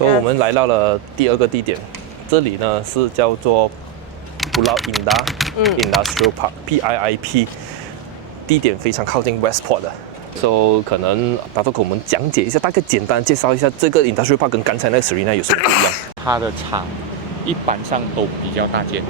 所以我们来到了第二个地点，这里呢是叫做 Pulau Indah Industrial Park（PIIP），地点非常靠近 Westport 的。So 可能大头给我们讲解一下，大概简单介绍一下这个 Industrial Park 跟刚才那个 Serena 有什么不一样？它的厂一般上都比较大间。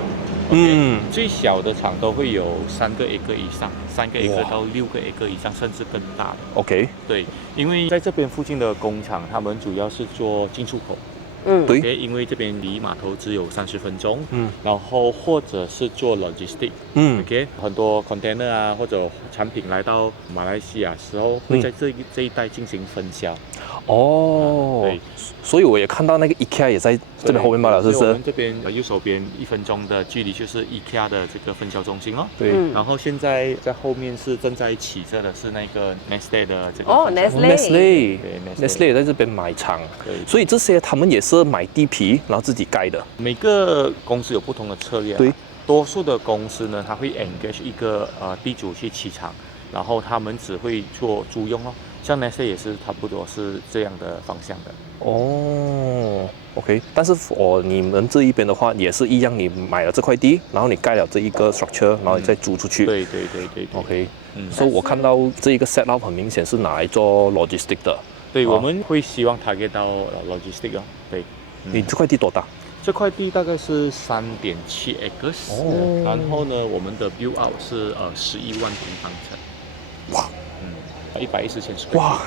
最小的厂都会有3个 acre 以上，3个 acre 到6个 acre 以上，甚至更大的。OK， 对，因为在这边附近的工厂，他们主要是做进出口。对， okay， 因为这边离码头只有30分钟。然后或者是做 logistic。OK， 很多 container 啊或者产品来到马来西亚时候，会在这一带进行分销。对，所以我也看到那个 IKEA 也在这边后面罢了，是不是？我们这边右手边1分钟的距离就是 IKEA 的这个分销中心哦。对，然后现在在后面是正在起着的是那个 Nestle 的这个Nestle 也 Nestle 在这边买厂，对，所以这些他们也是买地皮然后自己盖的。每个公司有不同的策略。对，多数的公司呢，他会 engage 一个地主去起厂，然后他们只会做租用哦。像 Nestle 也是差不多是这样的方向的。OK， 但是你们这一边的话也是一样，你买了这块地，然后你盖了这一个 structure， 然后你再租出去。对。OK，所以我看到这一个 set up 很明显是拿来做 logistic 的。对，我们会希望 target 到 logistic 哦。对，你这块地多大？这块地大概是3.7 acres，然后呢，我们的 build out 是11万平方尺。哇，110千square。哇，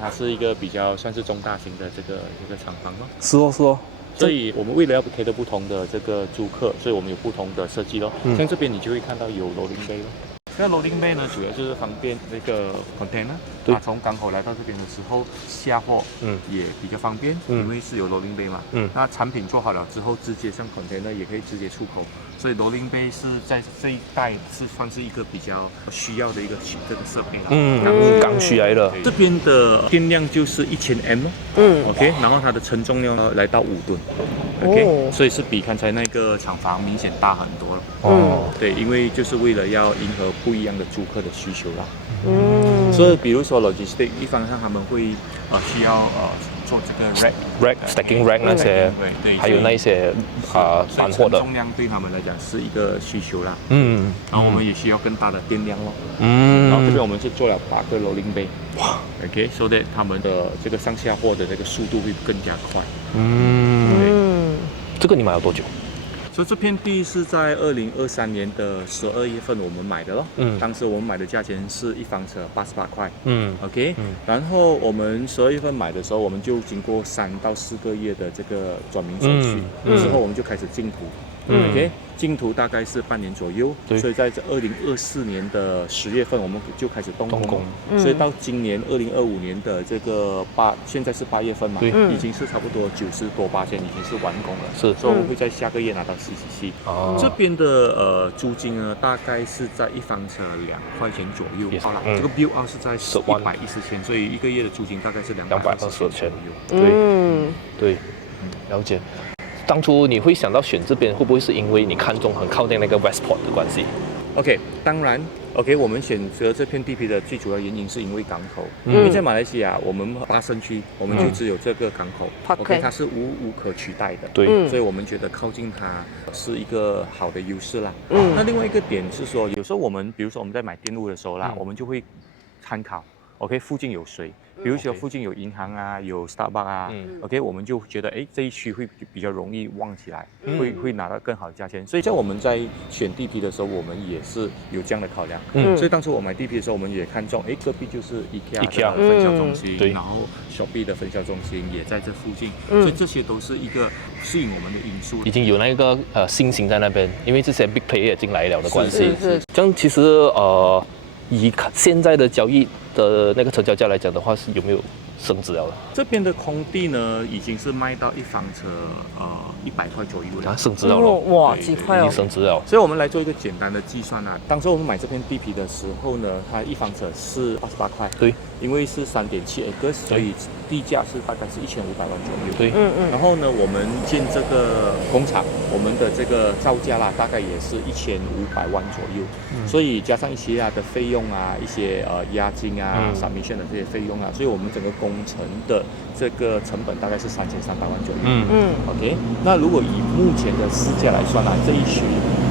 它是一个比较算是中大型的这个厂房哦。是哦。所以我们为了要 cater 不同的这个租客，所以我们有不同的设计咯。像这边你就会看到有 loading bay 咯。那 loading bay 呢，主要就是方便那个 container， 它从港口来到这边的时候下货，也比较方便，因为是有 loading bay 嘛。那产品做好了之后，直接上 container 也可以直接出口，所以 loading bay 是在这一带是算是一个比较需要的一个这个设备了。刚需来的。这边的电量就是1000M OK， 然后它的承重量来到5吨。OK， 所以是比刚才那个厂房明显大很多了。对，因为就是为了要迎合不一样的租客的需求啦。所以比如说 logistic 一方上他们会需要做这个 rack stacking rack 那些，对，还有那些搬货的。重量对他们来讲是一个需求啦。然后我们也需要更大的电量咯。然后这边我们是做了8个 loading bay。哇 ，OK，so that 他们的这个上下货的这个速度会更加快。这个你买了多久？所以这片地是在2023年的12月份我们买的咯。当时我们买的价钱是1方尺88块。OK，然后我们12月份买的时候，我们就经过3到4个月的这个转名手续，之后我们就开始竞图。OK， 竞图大概是半年左右，所以在这2024年的10月份我们就开始动工。所以到今年2025年的这个现在是8月份嘛，已经是差不多90多%已经是完工了。是，所以我们会在下个月拿到CCC。这边的租金呢，大概是在1方尺2块钱左右。好了，这个 build out 是在110千，所以1个月的租金大概是220千左右。对，了解。当初你会想到选这边，会不会是因为你看中很靠近那个 Westport 的关系 ？OK， 当然 ，OK， 我们选择这片地皮的最主要原因是因为港口。因为在马来西亚，我们巴生区我们就只有这个港口，OK， 它是无可取代的。对，所以我们觉得靠近它是一个好的优势啦。那另外一个点是说，有时候我们比如说我们在买电路的时候啦，我们就会参考 ，OK， 附近有谁？比如说附近有银行啊，有 Starbucks 啊，OK， 我们就觉得这一区会比较容易旺起来，会拿到更好的价钱。所以在我们在选地皮的时候，我们也是有这样的考量。所以当初我买地皮的时候，我们也看中，隔壁就是 IKEA 的分销中心，然后 Shopee 的分销中心也在这附近，所以这些都是一个吸引我们的因素。已经有那个信心在那边，因为这些 big player 也进来了的关系。这样其实以现在的交易的那个成交价来讲的话，是有没有升值了？这边的空地呢，已经是卖到1方尺100块左右了。升值了咯。哇，几块哦！已经升值了。所以我们来做一个简单的计算啊。当时我们买这片地皮的时候呢，它1方尺是88块。对。因为是3.7 acres， 所以地价是大概是1500万左右。对。然后呢，我们建这个工厂，我们的这个造价啦，大概也是1500万左右。所以加上一些的费用啊，一些押金啊、submission 的这些费用啊，所以我们整个工程的这个成本大概是3300万左右。OK， 那如果以目前的市价来算呢，这一区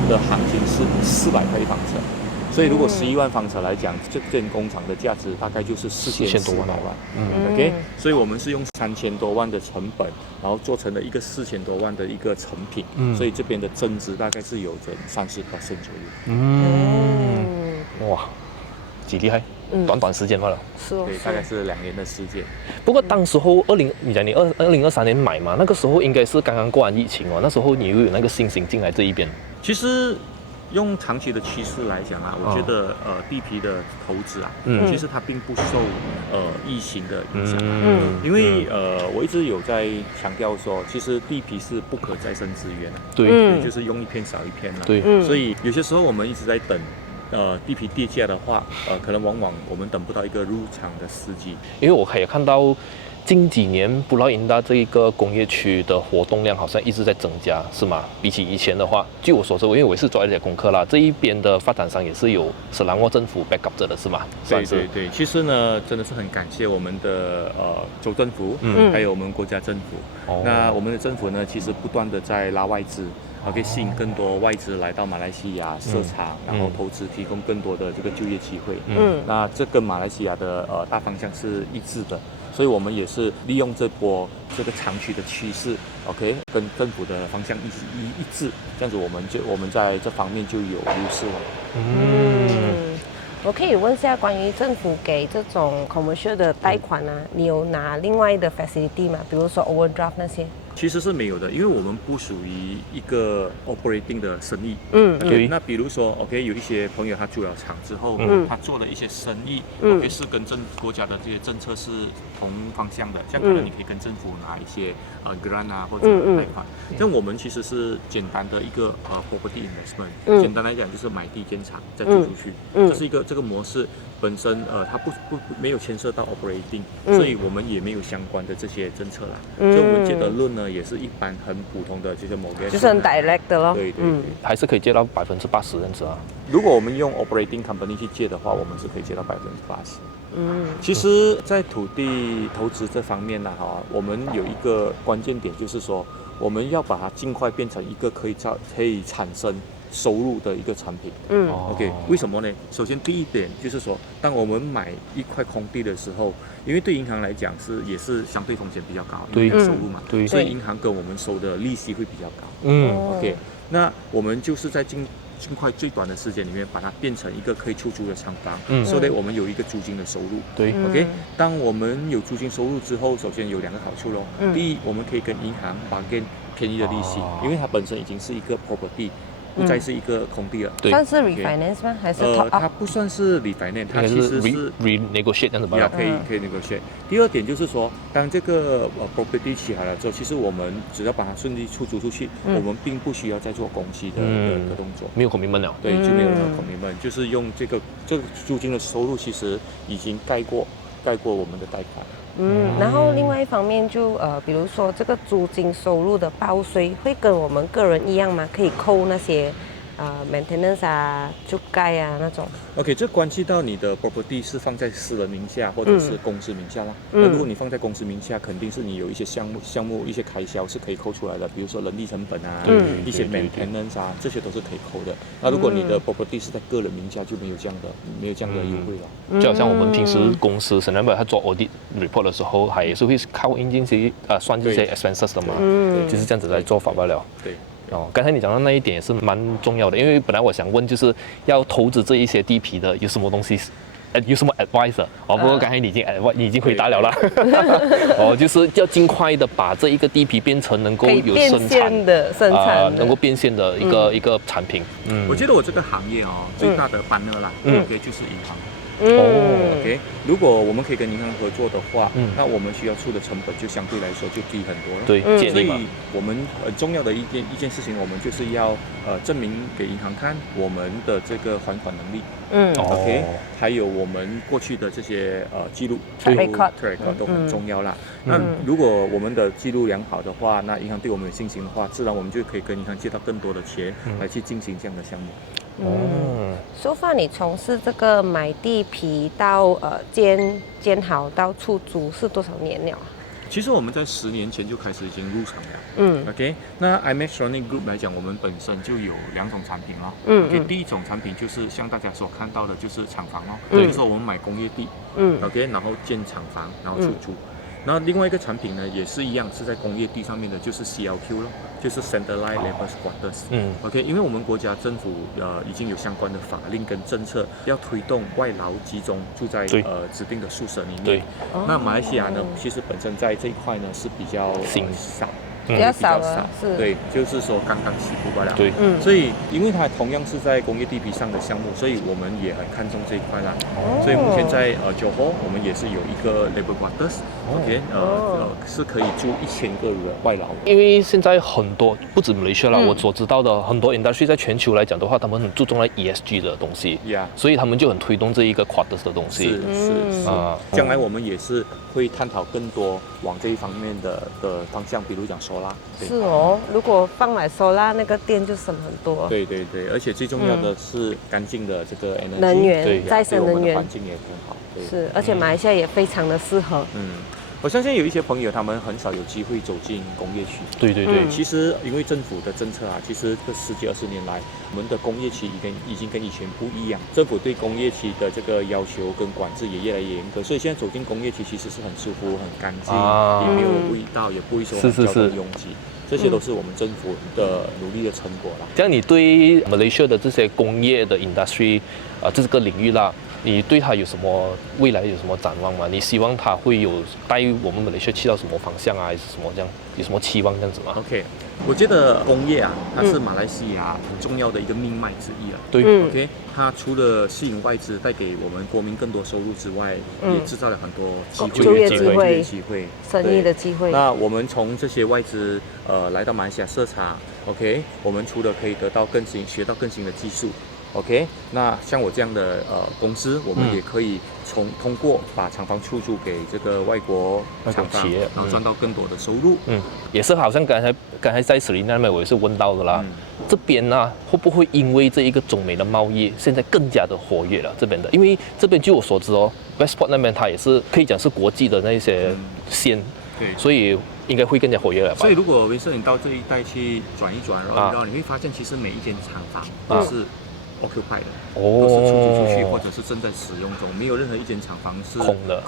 的行情是400块一方尺。所以，如果11万方尺来讲，这间工厂的价值大概就是4400多万。OK， 所以我们是用3000多万的成本，然后做成了一个4000多万的一个成品。所以这边的增值大概是有着30%左右。哇，几厉害！短短时间罢了。是哦，对，大概是2年的时间。不过当时候你讲你2023年买嘛，那个时候应该是刚刚过完疫情哦，那时候你又有那个信心进来这一边。其实用长期的趋势来讲啊，我觉得地皮的投资啊，其实它并不受疫情的影响。因为我一直有在强调说，其实地皮是不可再生资源。对，就是用一片少一片了。对，所以有些时候我们一直在等。地皮跌价的话，可能往往我们等不到一个入场的时机。因为我也看到近几年Pulau Indah这一个工业区的活动量好像一直在增加，是吗？比起以前的话，据我所知，因为我也是做了一些功课啦，这一边的发展商也是有斯兰沃政府 backup 着的，是吗？对，其实呢，真的是很感谢我们的州政府，还有我们国家政府。那我们的政府呢，其实不断的在拉外资。可以吸引更多外资来到马来西亚设厂，然后投资，提供更多的这个就业机会。那这跟马来西亚的大方向是一致的，所以我们也是利用这波这个长期的趋势 ，OK， 跟政府的方向一致，这样子我们在这方面就有优势了。我可以问一下关于政府给这种 commercial 的贷款啊，你有拿另外的 facility 吗？比如说 overdraft 那些？其实是没有的，因为我们不属于一个 operating 的生意。对。那比如说 ，OK， 有一些朋友他租了厂之后，他做了一些生意，OK， 是跟国家的这些政策是同方向的，像可能你可以跟政府拿一些grant 啊或者贷款。像我们其实是简单的一个property investment，简单来讲就是买地建厂再租出去，这是一个这个模式。本身它没有牵涉到 operating，所以我们也没有相关的这些政策啦。所以我们借的论呢，也是一般很普通的这些 mortgage，就是很 direct 的咯。对，还是可以借到80%这样子啊。如果我们用 operating company 去借的话，我们是可以借到80%。其实，在土地投资这方面呢，我们有一个关键点，就是说我们要把它尽快变成一个可以产生收入的一个产品。OK， 为什么呢？首先第一点就是说，当我们买一块空地的时候，因为对银行来讲也是相对风险比较高，因为有收入嘛，所以银行跟我们收的利息会比较高。OK， 那我们就是在尽快最短的时间里面把它变成一个可以出租的厂房，所以我们有一个租金的收入。对 ，OK， 当我们有租金收入之后，首先有2个好处咯。第一，我们可以跟银行bargain便宜的利息，因为它本身已经是一个 property。不再是一个空地了，算是 refinance 吗？还是 top up？它不算是 refinance， 它其实是 renegotiate 这样子吧。可以 negotiate。第二点就是说，当这个property 起好了之后，其实我们只要把它顺利出租出去，我们并不需要再做公积的动作，没有 commitment 了。对，就没有任何 commitment，就是用这个租金的收入，其实已经盖过我们的贷款。然后另外一方面就比如说这个租金收入的报税会跟我们个人一样吗？可以扣那些maintenance 啊、租盖啊那种。OK， 这关系到你的 property 是放在私人名下或者是公司名下啦。那如果你放在公司名下，肯定是你有一些项目一些开销是可以扣出来的，比如说人力成本啊，一些 maintenance 啊，这些都是可以扣的。那如果你的 property 是在个人名下，就没有这样的优惠了。就好像我们平时公司沈南北他做 audit report 的时候，他也是会靠印进去算这些 expenses 的嘛，就是这样子来做法罢了。对。刚才你讲到那一点也是蛮重要的，因为本来我想问，就是要投资这一些地皮的有什么东西，有什么 advice？ 不过刚才你已经回答了啦。就是要尽快的把这一个地皮变成能够有生产能够变现的一个产品。我觉得我这个行业最大的partner啦，OK，就是银行。OK， 如果我们可以跟银行合作的话，那我们需要出的成本就相对来说就低很多了。对，所以我们很重要的一件事情，我们就是要证明给银行看我们的这个还款能力。OK， 还有我们过去的这些记录 record 都很重要啦。那如果我们的记录良好的话，那银行对我们有信心的话，自然我们就可以跟银行借到更多的钱来去进行这样的项目。So far 你从事这个买地皮到建好到出租是多少年了？其实我们在10年前就开始已经入场了。OK， 那 IMAX Running Group 来讲，我们本身就有2种产品了。OK， 第一种产品就是像大家所看到的，就是厂房咯，就是说我们买工业地，OK， 然后建厂房，然后出租。然后另外一个产品呢，也是一样，是在工业地上面的，就是 CLQ 咯，就是 Centralized Labour Quarters。OK， 因为我们国家政府已经有相关的法令跟政策，要推动外劳集中住在指定的宿舍里面。对。那马来西亚呢，其实本身在这一块呢是比较少。比较少了，是，对，就是说刚刚起步罢了。对，所以因为它同样是在工业地皮上的项目，所以我们也很看重这一块啦。所以目前在九河，我们也是有一个 Labour Quarters，OK，是可以住1000个的外劳。因为现在很多不止马来西亚啦，我所知道的很多 industry 在全球来讲的话，他们很注重在 ESG 的东西，所以他们就很推动这一个 Quarters 的东西。是啊，将来我们也是会探讨更多往这一方面的方向，比如讲solar。是哦，如果放来solar，那个电就省很多。对，而且最重要的是干净的这个能源，再生能源，环境也很好。是，而且马来西亚也非常的适合。我相信有一些朋友他们很少有机会走进工业区。对，其实因为政府的政策啊，其实这10几20年来，我们的工业区已经跟以前不一样，政府对工业区的这个要求跟管制也越来越严格，所以现在走进工业区其实是很舒服、很干净，也没有味道，也不会说交通拥挤。这些都是我们政府的努力的成果啦。这样，你对马来西亚的这些工业的 industry 这个领域啦，你对它有什么未来有什么展望吗？你希望它会有带我们马来西亚去到什么方向啊，还是什么这样？有什么期望这样子吗 ？OK， 我觉得工业啊，它是马来西亚很重要的一个命脉之一了。对，OK， 它除了吸引外资，带给我们国民更多收入之外，也制造了很多就业机会、生意的机会。那我们从这些外资来到马来西亚设厂 ，OK， 我们除了可以学到更新的技术。OK， 那像我这样的公司，我们也可以通过把厂房出租给这个外国厂商，然后赚到更多的收入。也是好像刚才在史林那边我也是问到的啦。这边呢会不会因为这一个中美的贸易，现在更加的活跃了这边的？因为这边据我所知哦 ，Westport 那边它也是可以讲是国际的那些线，对，所以应该会更加活跃了吧？所以如果维生你到这一带去转一转，然后你会发现其实每一间厂房都是occupied 的，都是出租出去或者是正在使用中，没有任何一间厂房是空的。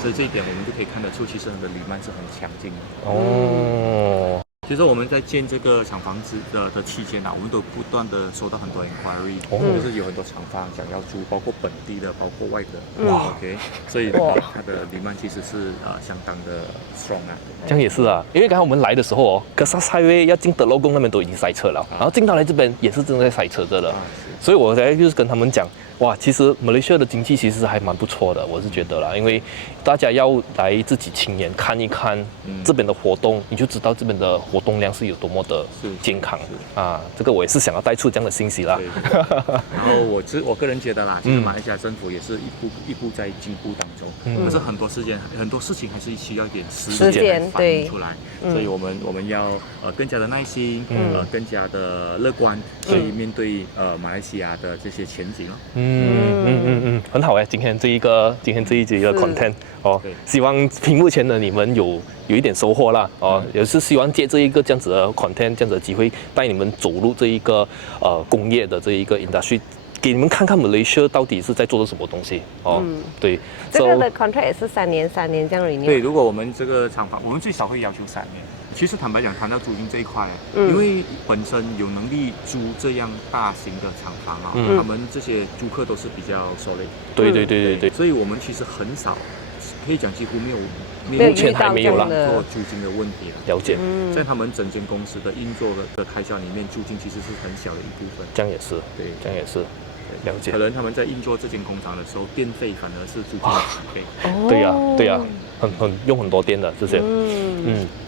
所以这一点我们就可以看得出，其实它的履曼是很强劲的。其实我们在建这个厂房的期间啊，我们都不断的收到很多 inquiry，就是有很多厂商想要租，包括本地的，包括外的。OK， 所以它的履曼其实是相当的 strong 啊。这样也是啊，因为刚才我们来的时候哦，可是highway要进德罗宫那边都已经塞车了，然后进到来这边也是正在塞车着的，所以我才就是跟他们讲，哇，其实马来西亚的经济其实还蛮不错的，我是觉得啦，因为大家要来自己亲眼看一看这边的活动，你就知道这边的活动量是有多么的健康啊。这个我也是想要带出这样的信息啦。然后我个人觉得啦，其实马来西亚政府也是一步在进步当中，可是很多事情还是需要一点时间来反映出来，所以我们要更加的耐心，更加的乐观，去面对马来西亚的这些前景哦。很好哎，今天这一集的 content 哦，希望屏幕前的你们有一点收获啦哦，也是希望借这一个这样子的 content 这样子的机会，带你们走入这一个工业的这一个 industry。给你们看看马来西亚到底是在做的什么东西哦。对，这个的 contract 也是3年这样renewal。对，如果我们这个厂房，我们最少会要求3年。其实坦白讲，谈到租金这一块，因为本身有能力租这样大型的厂房啊，他们这些租客都是比较solid。对，所以我们其实很少，可以讲几乎没有目前还没有啦做租金的问题了解。在他们整间公司的运作的开销里面，租金其实是很小的一部分。这样也是，对，这样也是。了解，可能他们在运作这间工厂的时候，电费反而是租金的几倍。对呀，用很多电的这些。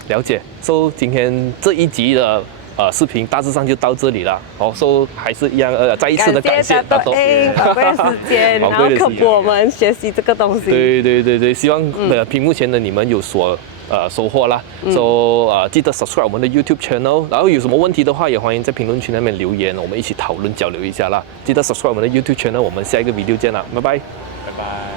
了解。So 今天这一集的视频大致上就到这里了。好，So 还是一样再一次的感谢大多宝贵的时间，然后科普我们学习这个东西。对，希望屏幕前的你们有所收获啦。记得 subscribe 我们的 YouTube channel， 然后有什么问题的话，也欢迎在评论区那边留言，我们一起讨论交流一下啦。记得 subscribe 我们的 YouTube channel， 我们下一个 video 见啦，拜拜。拜拜。